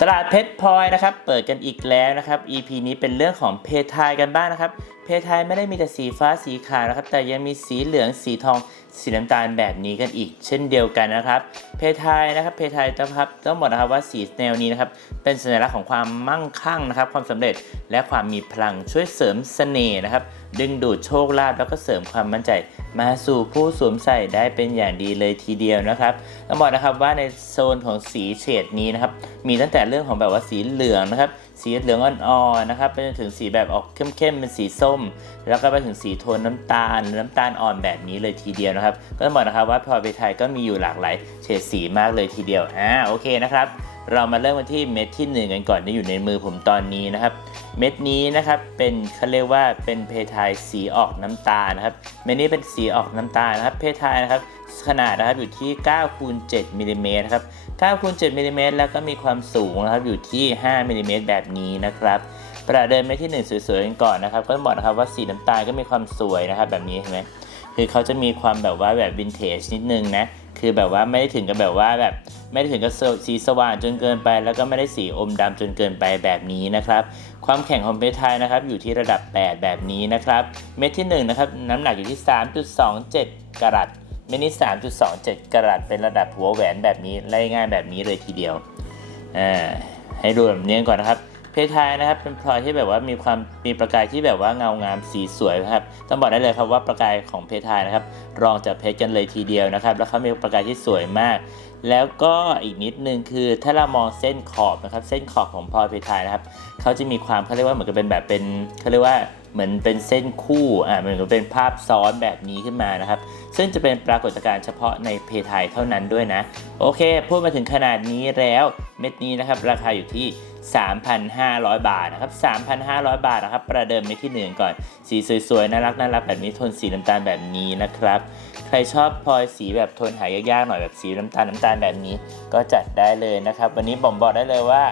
ตลาดเพชรพลอยนะครับ เปิดกันอีกแล้วนะครับ EP นี้เป็นเรื่องของเพทายกันบ้างนะครับเพทายไม่ได้มีแต่สีฟ้าสีขาวนะครับ แต่ยังมีสีเหลืองสีทองสีน้ำตาลแบบนี้กันอีก เช่นเดียวกันนะครับ เพทายนะครับ เพทายนะครับต้องบอกนะครับว่าสีแนวนี้นะครับ เป็นสัญลักษณ์ของความมั่งคั่งนะครับ ความสำเร็จและความมีพลังช่วยเสริมเสน่ห์นะครับ ดึงดูดโชคลาภแล้วก็เสริมความมั่นใจมาสู่ผู้สวมใส่ได้เป็นอย่างดีเลยทีเดียวนะครับต้องบอกนะครับว่าในโซนของสีเฉดนี้นะครับ มีตั้งแต่เรื่องของแบบว่าสีเหลืองนะครับ สีเหลืองอ่อนๆนะครับไปจนถึงสีแบบออกเข้มๆเป็นสีส้ม แล้วก็ไปถึงสีโทนน้ำตาลน้ำตาลอ่อนแบบนี้เลยทีเดียวนะครับ ก็ต้องบอกนะครับว่าพอไปไทยก็มีอยู่หลากหลายเฉดสีมากเลยทีเดียวอ่าโอเคนะครับ เรามาเริ่มกันที่เม็ดที่หนึ่งกันก่อนที่อยู่ในมือผมตอนนี้นะครับ เม็ดนี้นะครับเป็นเขาเรียกว่าเป็นเพทายสีออกน้ำตาลนะครับ เม็ดนี้เป็นสีออกน้ำตาลนะครับ เพทายนะครับขนาดนะครับอยู่ที่9คูณ7มิลลิเมตรครับ9คูณ7มิลลิเมตรแล้วก็มีความสูงนะครับอยู่ที่5มิลลิเมตรแบบนี้นะครับประเดิมเม็ดที่หนึ่งสวยๆกันก่อนนะครับ ก็ต้องบอกนะครับว่าสีน้ำตาลก็มีความสวยนะครับแบบนี้เห็นไหม คือเขาจะมีความแบบว่าแบบวินเทจนิดนึงนะ คือแบบว่าไม่ได้ถึงกับแบบว่าแบบไม่ได้ถึงกับสีสว่างจนเกินไป แล้วก็ไม่ได้สีอมดำจนเกินไปแบบนี้นะครับ ความแข็งของเม็ดไทยนะครับอยู่ที่ระดับ 8 แบบนี้นะครับ เม็ดที่1นะครับน้ำหนักอยู่ที่ 3.27 กรัตเม็ดนี้ 3.27 กรัตเป็นระดับหัวแหวนแบบนี้ไล่ง่ายแบบนี้เลยทีเดียวอ่าให้ดูแบบนี้ก่อนนะครับ เพทายนะครับเป็นพลอยที่แบบว่ามีความมีประกายที่แบบว่าเงางามสีสวยนะครับต้องบอกได้เลยครับว่าประกายของเพทายนะครับ รองจากเพชรกันเลยทีเดียวนะครับ แล้วเขามีประกายที่สวยมาก แล้วก็อีกนิดนึงคือถ้าเรามองเส้นขอบนะครับ เส้นขอบของพลอยเพทายนะครับเขาจะมีความเขาเรียกว่าเหมือนกับเป็นแบบเป็นเขาเรียกว่าเหมือนเป็นเส้นคู่อ่าเหมือนกับเป็นภาพซ้อนแบบนี้ขึ้นมานะครับ ซึ่งจะเป็นปรากฏการณ์เฉพาะในเพทายเท่านั้นด้วยนะ โอเค พูดมาถึงขนาดนี้แล้วเม็ดนี้นะครับ ราคาอยู่ที่ 3,500 บาทนะครับ3,500 บาทนะครับ ประเดิมเม็ดที่หนึ่งก่อน สีสวยๆ น่ารักน่ารักแบบนี้โทนสีน้ำตาลแบบนี้นะครับ ใครชอบพลอยสีแบบโทนหายากๆ หน่อยแบบสีน้ำตาลน้ำตาลแบบนี้ ก็จัดได้เลยนะครับ วันนี้ผมบอกได้เลยว่า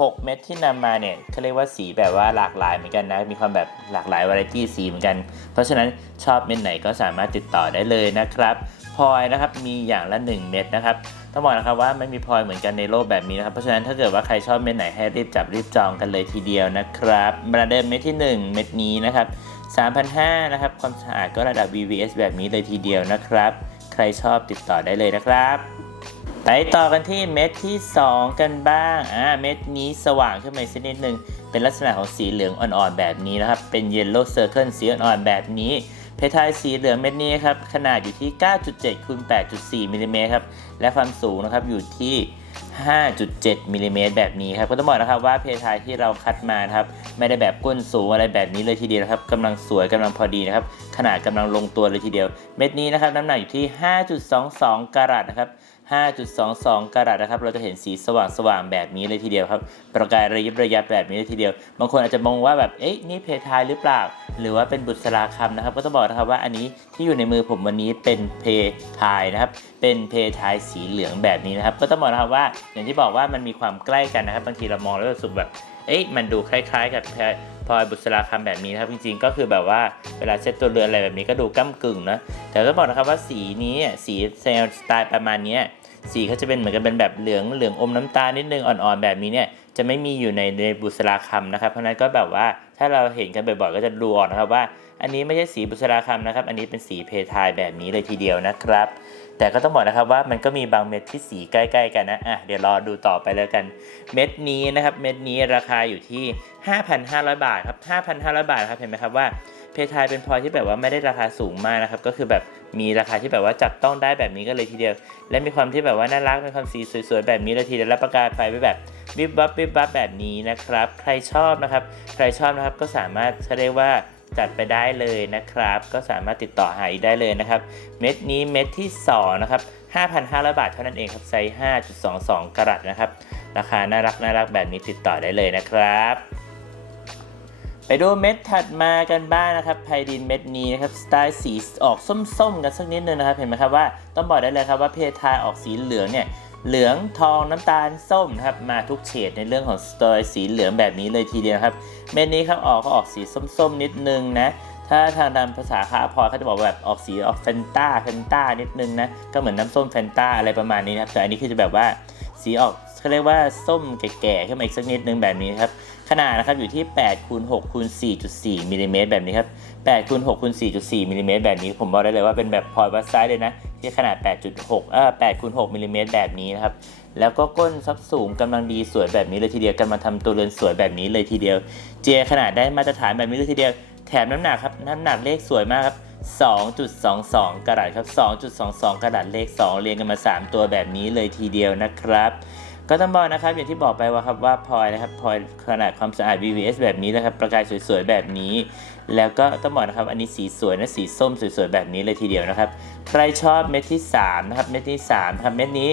6 เม็ดที่นำมาเนี่ยเขาเรียกว่าสีแบบว่าหลากหลายเหมือนกันนะ มีความแบบหลากหลายวาไรตี้สีเหมือนกัน เพราะฉะนั้นชอบเม็ดไหนก็สามารถติดต่อได้เลยนะครับพลอยนะครับมีอย่างละ 1 เม็ดนะครับ ต้องบอกนะครับว่าไม่มีพลอยเหมือนกันในโลกแบบนี้นะครับ เพราะฉะนั้นถ้าเกิดว่าใครชอบเม็ดไหนให้รีบจับรีบจองกันเลยทีเดียวนะครับประเดิมเม็ดที่ 1 เม็ดนี้นะครับ3,500นะครับ ความสะอาดก็ระดับ VVS แบบนี้เลยทีเดียวนะครับ ใครชอบติดต่อได้เลยนะครับไปต่อกันที่เม็ดที่ 2 กันบ้าง อ่า เม็ดนี้สว่างขึ้นมาสักนิดนึงเป็นลักษณะของสีเหลืองอ่อนๆแบบนี้นะครับ เป็น Yellow Circle สีอ่อนๆแบบนี้ เพทายสีเหลืองเม็ดนี้ครับขนาดอยู่ที่ 9.7คูณ8.4มิลลิเมตรครับและความสูงนะครับอยู่ที่ 5.7มิลลิเมตรแบบนี้ครับก็ต้องบอกนะครับว่าเพทายที่เราคัดมานะครับไม่ได้แบบก้นสูงอะไรแบบนี้เลยทีเดียวนะครับกำลังสวยกำลังพอดีนะครับขนาดกำลังลงตัวเลยทีเดียว เม็ดนี้นะครับน้ำหนักอยู่ที่ 5.22 กรัตนะครับ 5.22 กรัตนะครับ เราจะเห็นสีสว่างสว่างๆแบบนี้เลยทีเดียวครับ ประกายระยิบระยับแบบนี้เลยทีเดียว บางคนอาจจะมองว่าแบบ เอ๊ะ นี่เพทายหรือเปล่า หรือว่าเป็นบุษราคำนะครับ ก็ต้องบอกนะครับว่าอันนี้ที่อยู่ในมือผมวันนี้เป็นเพทายนะครับ เป็นเพทายสีเหลืองแบบนี้นะครับ ก็ต้องบอกนะครับว่า อย่างที่บอกว่ามันมีความใกล้กันนะครับ บางทีเรามองแล้วรู้สึกแบบ เอ๊ะ มันดูคล้าย ๆ กับพลอยบุษราคำแบบนี้นะครับจริงๆ ก็คือแบบว่าเวลาเซตตัวเรืออะไรแบบนี้ก็ดูก้ากึ่งนะแต่ต้องบอกนะครับว่าสีนี้สีเซลสไตล์ประมาณนี้ สีเขาจะเป็นเหมือนกันเป็นแบบเหลืองเหลืองอมน้ำตาลนิดนึงอ่อนๆแบบนี้เนี่ยจะไม่มีอยู่ในในบุษราคำนะครับเพราะฉะนั้นก็แบบว่าถ้าเราเห็นกันบ่อยๆก็จะดูออกนะครับว่า อันนี้ไม่ใช่สีบุษราคำนะครับ อันนี้เป็นสีเพทายแบบนี้เลยทีเดียวนะครับ แต่ก็ต้องบอกนะครับว่ามันก็มีบางเม็ดที่สีใกล้ ๆ กันนะอะเดี๋ยวรอดูต่อไปแล้วกัน เม็ดนี้นะครับเม็ดนี้ราคาอยู่ที่ 5,500 บาทครับ5,500 บาทครับเห็นไหมครับว่า เพทายเป็นพลอยที่แบบว่าไม่ได้ราคาสูงมากนะครับก็คือแบบมีราคาที่แบบว่าจับต้องได้แบบนี้ก็เลยทีเดียว และมีความที่แบบว่าน่ารักมีความสีสวยๆแบบนี้เลยทีเดียวและประกายไฟไว้แบบวิบวับวิบวับแบบนี้นะครับ ใครชอบนะครับ ใครชอบนะครับก็สามารถเรียกว่าจัดไปได้เลยนะครับ ก็สามารถติดต่อหาอีกได้เลยนะครับ เม็ดนี้เม็ดที่2นะครับ5,500 บาทเท่านั้นเองครับไซส์5.22 กรัตนะครับ ราคาน่ารักน่ารักแบบนี้ติดต่อได้เลยนะครับ ไปดูเม็ดถัดมากันบ้างนะครับไพดินเม็ดนี้นะครับสไตล์สีออกส้มๆ กันสักนิดนึงนะครับ เห็นไหมครับว่าต้องบอกได้เลยครับว่าเพทายออกสีเหลืองเนี่ยเหลืองทองน้ำตาลส้มนะครับมาทุกเฉดในเรื่องของสไตล์สีเหลืองแบบนี้เลยทีเดียวครับ เม็ดนี้ครับออกก็ออกสีส้มๆนิดนึงนะถ้าทางตามภาษาคาพอเขาจะบอกแบบออกสีออกเฟนต้าเฟนต้านิดนึงนะก็เหมือนน้ำส้มเฟนต้าอะไรประมาณนี้นะครับแต่อันนี้คือจะแบบว่าสีออก เขาเรียกว่าส้มแก่ๆขึ้นมาอีกสักนิดนึงแบบนี้ครับ ขนาดนะครับอยู่ที่8คูณ6คูณ4.4มิลลิเมตรแบบนี้ครับ8คูณ6คูณ4.4มิลลิเมตรแบบนี้ผมบอกได้เลยว่าเป็นแบบพอยวัดไซส์เลยนะ ที่ขนาด 8.6เอ่อ8คูณ6มิลลิเมตรแบบนี้นะครับแล้วก็ก้นซับสูงกำลังดีสวยแบบนี้เลยทีเดียวกำลังทำตัวเรือนสวยแบบนี้เลยทีเดียว เจขนาดได้มาตรฐานแบบนี้เลยทีเดียว แถมน้ำหนักครับน้ำหนักเลขสวยมากครับ2.22 กรัตครับ 2.22 กรัตเลข 2 เรียงกันมา 3 ตัวแบบนี้เลยทีเดียวนะครับ ก็ต้องบอกนะครับอย่างที่บอกไปว่าครับว่าพลอยนะครับพลอยขนาดความสะอาด VVS แบบนี้นะครับประกายสวยๆแบบนี้ แล้วก็ต้องบอกนะครับอันนี้สีสวยนะสีส้มสวยๆแบบนี้เลยทีเดียวนะครับ ใครชอบเม็ดที่3นะครับเม็ดที่3ครับเม็ดนี้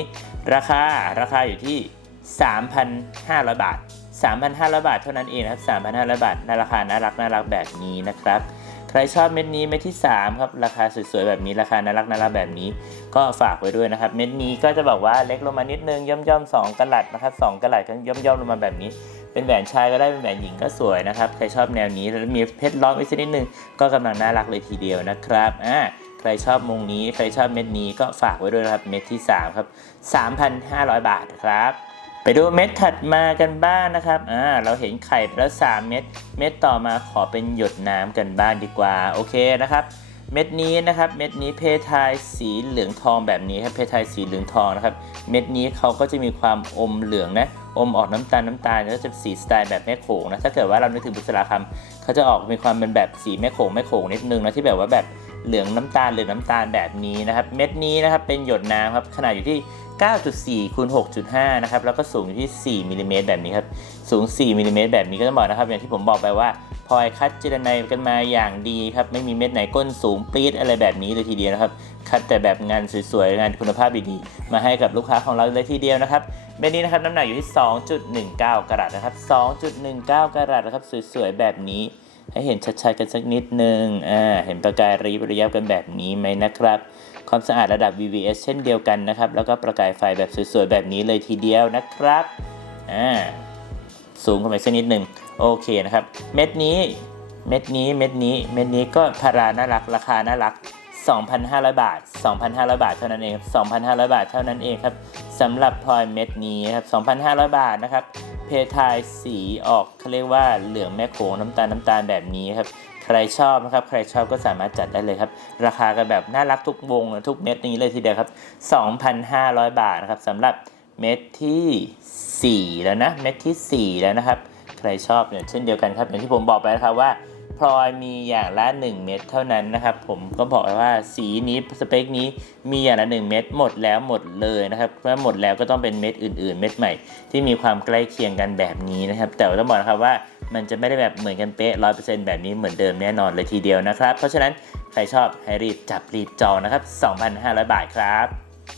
ราคาราคาอยู่ที่ 3,500 บาท 3,500 บาทเท่านั้นเองนะครับ 3,500 บาทในราคาน่ารักน่ารักแบบนี้นะครับ ใครชอบเม็ดนี้เม็ดที่ 3 ครับ ราคาสวยๆแบบนี้ราคาน่ารักน่ารักแบบนี้ ก็ฝากไว้ด้วยนะครับ เม็ดนี้ก็จะบอกว่าเล็กลงมานิดนึงย่อมย่อมๆ2กะลัดนะครับ2กะลัดก็ย่อมย่อมลงมาแบบนี้ เป็นแหวนชายก็ได้เป็นแหวนหญิงก็สวยนะครับใครชอบแนวนี้แล้วมีเพชรล้อมอีกสักนิดนึงก็กำลังน่ารักเลยทีเดียวนะครับอ่าใครชอบมงนี้ใครชอบเม็ดนี้ก็ฝากไว้ด้วยครับเม็ดที่ 3 ครับ 3,500 บาทครับ ไปดูเม็ดถัดมากันบ้างนะครับอ่าเราเห็นไข่ไปแล้ว3เม็ด เม็ดต่อมาขอเป็นหยดน้ำกันบ้างดีกว่า โอเคนะครับ เม็ดนี้นะครับ เม็ดนี้เพทายสีเหลืองทองแบบนี้ครับ เพทายสีเหลืองทองนะครับ เม็ดนี้เขาก็จะมีความอมเหลืองนะ อมออกน้ำตาลน้ำตาลแล้วจะสีสไตล์แบบแม่โขงนะ ถ้าเกิดว่าเรานึกถึงบุษราคำเขาจะออกมีความเป็นแบบสีแม่โขงแม่โขงนิดนึงนะที่แบบว่าแบบเหลืองน้ำตาลเหลืองน้ำตาลแบบนี้นะครับ เม็ดนี้นะครับเป็นหยดน้ำครับ ขนาดอยู่ที่ 9.4คูณ6.5 นะครับ แล้วก็สูงอยู่ที่ 4มิลลิเมตรแบบนี้ครับ สูง 4มิลลิเมตรแบบนี้ก็ต้องบอกนะครับ อย่างที่ผมบอกไปว่าพลอยคัดเจรไนกันมาอย่างดีครับ ไม่มีเม็ดไหนก้นสูงปี๊ดอะไรแบบนี้เลยทีเดียวนะครับ คัดแต่แบบงานสวยๆ งานคุณภาพดีๆ มาให้กับลูกค้าของเราเลยทีเดียวนะครับเม็ดนี้นะครับน้ำหนักอยู่ที่ 2.19 กรัตนะครับ 2.19 กรัตนะครับ สวยๆ แบบนี้ ให้เห็นชัดๆ กันสักนิดนึง อ่า เห็นประกายระยิบระยับกันแบบนี้ไหมนะครับ ความสะอาดระดับ VVS เช่นเดียวกันนะครับ แล้วก็ประกายไฟแบบสวยๆ แบบนี้เลยทีเดียวนะครับ อ่า สูงขึ้นไปสักนิดหนึ่งโอเคนะครับ เม็ดนี้ เม็ดนี้ เม็ดนี้ เม็ดนี้ก็พาราน่ารัก ราคาน่ารัก 2,500 บาท 2,500 บาทเท่านั้นเอง 2,500 บาทเท่านั้นเองครับสำหรับพลอยเม็ดนี้ครับ 2,500 บาทนะครับ เพทายสีออกเขาเรียกว่าเหลืองแม่โขงน้ำตาลน้ำตาลแบบนี้ครับ ใครชอบนะครับ ใครชอบก็สามารถจัดได้เลยครับ ราคากันแบบน่ารักทุกวงทุกเม็ดนี้เลยทีเดียวครับ 2,500 บาทนะครับสำหรับเม็ดทีสี่4 แล้วนะ เม็ดทีสี่ 4 แล้วนะครับ ใครชอบเนี่ยเช่นเดียวกันครับอย่างที่ผมบอกไปนะครับว่าพลอยมีอย่างละ 1 เม็ดเท่านั้นนะครับ ผมก็บอกไว้ว่าสีนี้สเปคนี้มีอย่างละ 1 เม็ดหมดแล้วหมดเลยนะครับเมื่อหมดแล้วก็ต้องเป็นเม็ดอื่น ๆ เม็ดใหม่ ที่มีความใกล้เคียงกันแบบนี้นะครับ แต่ต้องบอกนะครับว่า มันจะไม่ได้แบบเหมือนกันเป๊ะร้อยเปอร์เซ็นต์แบบนี้เหมือนเดิมแน่นอนเลยทีเดียวนะครับ เพราะฉะนั้นใครชอบให้รีบจับรีบจองนะครับ 2,500 บาทครับ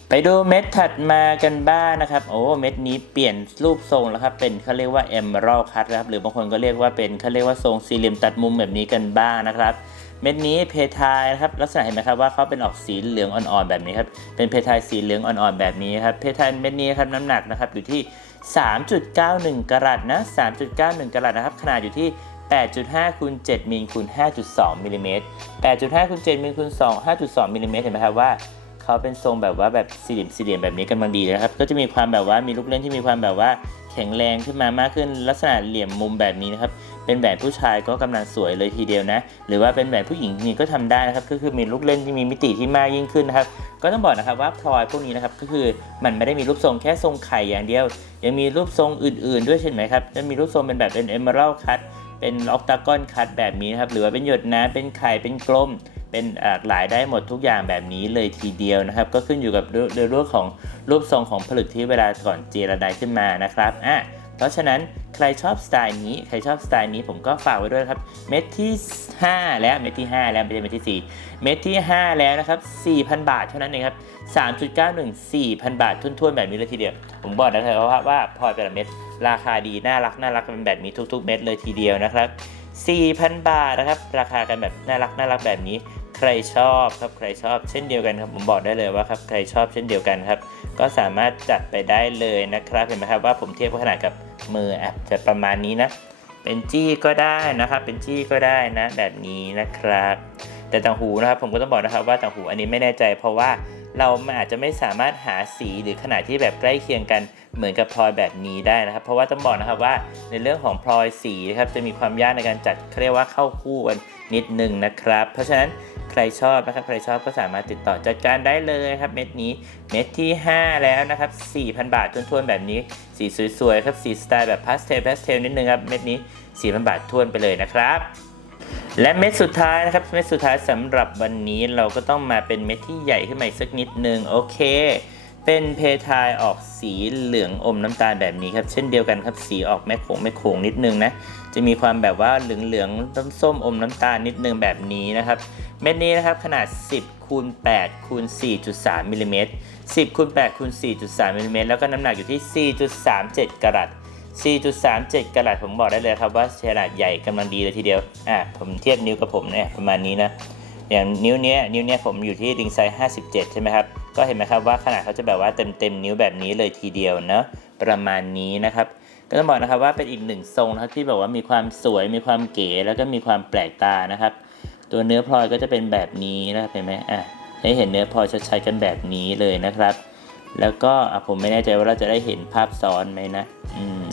ไปดูเม็ดถัดมากันบ้างนะครับ โอ้เม็ดนี้เปลี่ยนรูปทรงแล้วครับ เป็นเขาเรียกว่า emerald cut นะครับ หรือบางคนก็เรียกว่าเป็นเขาเรียกว่าทรงสี่เหลี่ยมตัดมุมแบบนี้กันบ้างนะครับ เม็ดนี้เพทายนะครับลักษณะเห็นไหมครับว่าเขาเป็นออกสีเหลืองอ่อนๆแบบนี้ครับเป็นเพทายสีเหลืองอ่อนๆแบบนี้ครับเพทายเม็ดนี้ครับน้ำหนักนะครับอยู่ที่ 3.91 กรัตนะ3.91 กรัตนะครับขนาดอยู่ที่ 8.5คูณ7มิลคูณ5.2มิลลิเมตร8.5คูณ7มิลคูณ2 5.2มิลลิเมตรเห็นไหมครับว่าเขาเป็นทรงแบบว่าแบบสี่เหลี่ยมสี่เหลี่ยมแบบนี้กำลังดีนะครับ ก็จะมีความแบบว่ามีลูกเล่นที่มีความแบบว่า ข็งแรงขึ้นมามากขึ้น ลักษณะเหลี่ยมมุมแบบนี้นะครับ เป็นแหวนผู้ชายก็กำลังสวยเลยทีเดียวนะ หรือว่าเป็นแหวนผู้หญิงนี่ก็ทำได้นะครับ ก็คือมีลูกเล่นที่มีมิติที่มากยิ่งขึ้นนะครับ ก็ต้องบอกนะครับว่าพลอยพวกนี้นะครับก็คือมันไม่ได้มีรูปทรงแค่ทรงไข่อย่างเดียว ยังมีรูปทรงอื่น ๆ ด้วยใช่ไหมครับ จะมีรูปทรงเป็นแบบเป็น emerald cut เป็นออกตากอนคัตแบบนี้นะครับ หรือว่าเป็นหยดน้ำเป็นไข่ เป็นกลม เป็นหลากหลายได้หมดทุกอย่างแบบนี้เลยทีเดียวนะครับ ก็ขึ้นอยู่กับเรื่องเรื่องของรูปทรงของผลึกที่เวลาก่อนเจรไดขึ้นมานะครับอะเพราะฉะนั้นใครชอบสไตล์นี้ใครชอบสไตล์นี้ผมก็ฝากไว้ด้วยครับเม็ดที่ 5 แล้วเม็ดที่ 5 แล้วไม่ใช่เม็ดที่ 4 เม็ดที่ 5 แล้วนะครับ 4,000 บาทเท่านั้นเองครับ 3.91 4,000 บาททุ่นๆ แบบนี้เลยทีเดียว ผมบอกนะครับว่าว่าพอแต่ละเม็ดราคาดี น่ารักน่ารักเป็นแบบนี้ทุกๆ เม็ดเลยทีเดียวนะครับ 4,000 บาทนะครับ ราคากันแบบน่ารักน่ารักแบบนี้ ใครชอบครับใครชอบเช่นเดียวกันครับผมบอกได้เลยว่าครับใครชอบเช่นเดียวกันครับ ก็สามารถจัดไปได้เลยนะครับเห็นไหมครับว่าผมเทียบขนาดกับมือแอปจะประมาณนี้นะเป็นจี้ก็ได้นะครับ เป็นจี้ก็ได้นะ แบบนี้นะครับ แต่ต่างหูนะครับผมก็ต้องบอกนะครับว่าต่างหูอันนี้ไม่แน่ใจ เพราะว่าเราอาจจะไม่สามารถหาสีหรือขนาดที่แบบใกล้เคียงกันเหมือนกับพลอยแบบนี้ได้นะครับ เพราะว่าต้องบอกนะครับว่าในเรื่องของพลอยสีนะครับจะมีความยากในการจัดเขาเรียกว่าเข้าคู่กันนิดนึงนะครับ เพราะฉะนั้น ใครชอบนะครับ ใครชอบก็สามารถติดต่อจัดการได้เลยครับ เม็ดนี้ เม็ดที่ 5 แล้วนะครับ 4,000 บาททวนๆแบบนี้ สีสวยๆครับ สีสไตล์แบบพาสเทลพาสเทลนิดนึงครับ เม็ดนี้ 4,000 บาททวนไปเลยนะครับและเม็ดสุดท้ายนะครับเม็ดสุดท้ายสำหรับวันนี้เราก็ต้องมาเป็นเม็ดที่ใหญ่ขึ้นมาอีกสักนิดนึงโอเค เป็นเพทายออกสีเหลืองอมน้ำตาลแบบนี้ครับ เช่นเดียวกันครับสีออกแม่โขงแม่โขงนิดนึงนะ จะมีความแบบว่าเหลืองเหลืองๆส้มๆอมน้ำตาลนิดนึงแบบนี้นะครับ เม็ดนี้นะครับขนาด 10คูณ8คูณ4.3มิลลิเมตร10คูณ8คูณ4.3มิลลิเมตรแล้วก็น้ำหนักอยู่ที่ 4.37 กรัต4.37 กรัตผมบอกได้เลยครับว่าขนาดใหญ่กำลังดีเลยทีเดียวอะผมเทียบนิ้วกับผมเนี่ยประมาณนี้นะอย่างนิ้วเนี้ยนิ้วเนี้ยผมอยู่ที่ริงไซส์57 ใช่ไหมครับ ก็เห็นไหมครับว่าขนาดเขาจะแบบว่าเต็มเต็มนิ้วแบบนี้เลยทีเดียวเนาะประมาณนี้นะครับ ก็ต้องบอกนะครับว่าเป็นอีกหนึ่งทรงนะครับที่แบบว่ามีความสวยมีความเก๋แล้วก็มีความแปลกตานะครับ ตัวเนื้อพลอยก็จะเป็นแบบนี้นะครับเห็นไหมอะให้เห็นเนื้อพลอยชัดๆกันแบบนี้เลยนะครับ แล้วก็อะผมไม่แน่ใจว่าเราจะได้เห็นภาพซ้อนไหมนะอืม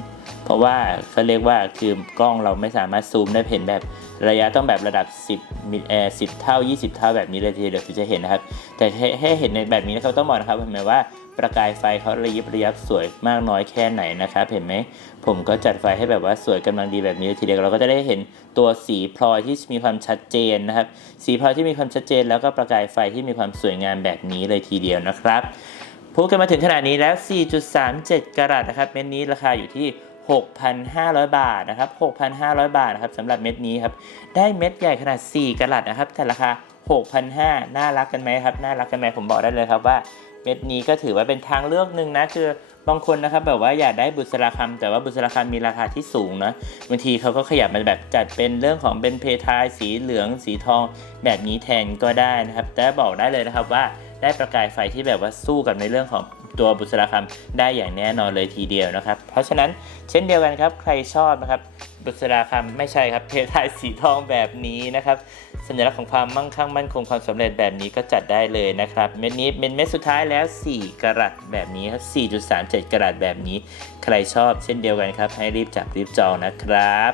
เพราะว่าเขาเรียกว่าคือกล้องเราไม่สามารถซูมได้เห็นแบบระยะต้องแบบระดับ 10มิลเอ่อ10เท่า 20 เท่าแบบนี้เลยทีเดียวถึงจะเห็นนะครับ แต่ให้เห็นในแบบนี้นะครับต้องบอกนะครับเห็นไหมว่า ประกายไฟเขาระยิบระยับสวยมากน้อยแค่ไหนนะครับเห็นไหมผมก็จัดไฟให้แบบว่าสวยกำลังดีแบบนี้ทีเดียวเราก็จะได้เห็นตัวสีพลอยที่มีความชัดเจนนะครับ สีพลอยที่มีความชัดเจน แล้วก็ประกายไฟที่มีความสวยงามแบบนี้เลยทีเดียวนะครับพูดกันมาถึงขนาดนี้แล้ว 4.37 กรัตนะครับเม็ดนี้ราคาอยู่ที่ 6,500 บาทนะครับ 6,500 บาทนะครับสำหรับเม็ดนี้ครับ ได้เม็ดใหญ่ขนาด 4 กรัตนะครับแต่ราคา 6,500 น่ารักกันไหมครับ น่ารักกันไหมผมบอกได้เลยครับว่าเม็ดนี้ก็ถือว่าเป็นทางเลือกหนึ่งนะ คือบางคนนะครับแบบว่าอยากได้บุษราคำแต่ว่าบุษราคำมีราคาที่สูงนะบางทีเขาก็ขยับมาแบบจัดเป็นเรื่องของเป็นเพทายสีเหลืองสีทองแบบนี้แทนก็ได้นะครับ แต่บอกได้เลยนะครับว่าได้ประกายไฟที่แบบว่าสู้กับในเรื่องของตัวบุษราคำได้อย่างแน่นอนเลยทีเดียวนะครับ เพราะฉะนั้นเช่นเดียวกันครับใครชอบนะครับบุษราคำไม่ใช่ครับเพทายสีทองแบบนี้นะครับ สัญลักษณ์ของความมั่งคั่งมั่นคงความสำเร็จแบบนี้ก็จัดได้เลยนะครับเม็ดนี้เป็นเม็ดสุดท้ายแล้ว 4กรัตแบบนี้ครับ4.37กรัตแบบนี้ ใครชอบเช่นเดียวกันครับ ให้รีบจับรีบจองนะครับ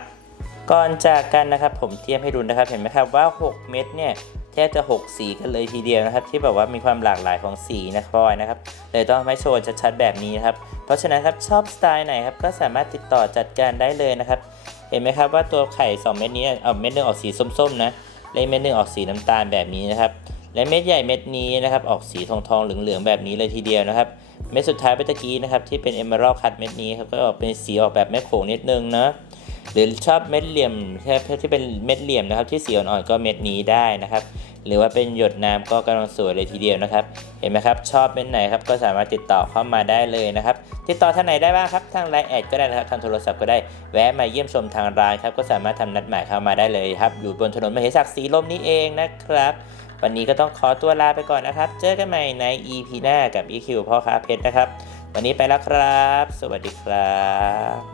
ก่อนจากกันนะครับผมเทียบให้ดูนะครับเห็นไหมครับว่า 6 เม็ดเนี่ยแทบจะ 6 สีกันเลยทีเดียวนะครับ ที่แบบว่ามีความหลากหลายของสีนะพลอยนะครับเลยต้องไม่โชว์ชัดๆแบบนี้นะครับ เพราะฉะนั้นครับชอบสไตล์ไหนครับก็สามารถติดต่อจัดการได้เลยนะครับ เห็นไหมครับว่าตัวไข่ 2 เม็ดนี้เอาเม็ดหนึงออกสีส้มๆนะ เละเม็ดหนึ่งออกสีน้ำตาลแบบนี้นะครับ และเม็ดใหญ่เม็ดนี้นะครับออกสีทองทองๆเหลืองๆแบบนี้เลยทีเดียวนะครับ เม็ดสุดท้ายเมื่อกี้นะครับที่เป็นเอเมอรัลคัตเม็ดนี้ครับก็ออกเป็นสีออกแบบแม่โขงนิดนึงนะ หรือชอบเม็ดเหลี่ยมแค่ที่เป็นเม็ดเหลี่ยมนะครับ ที่สีอ่อนๆก็เม็ดนี้ได้นะครับ หรือว่าเป็นหยดน้ำก็กำลังสวยเลยทีเดียวนะครับ เห็นไหมครับ ชอบเป็นไหนครับก็สามารถติดต่อเข้ามาได้เลยนะครับ ติดต่อทางไหนได้บ้างครับทางไลน์แอดก็ได้นะครับทางโทรศัพท์ก็ได้แวะมาเยี่ยมชมทางร้านครับก็สามารถทำนัดหมายเข้ามาได้เลยครับ อยู่บนถนนมเหสักสีลมนี้เองนะครับวันนี้ก็ต้องขอตัวลาไปก่อนนะครับ เจอกันใหม่ใน EP หน้ากับ EQ พ่อค้าเพชรนะครับ วันนี้ไปแล้วครับ สวัสดีครับ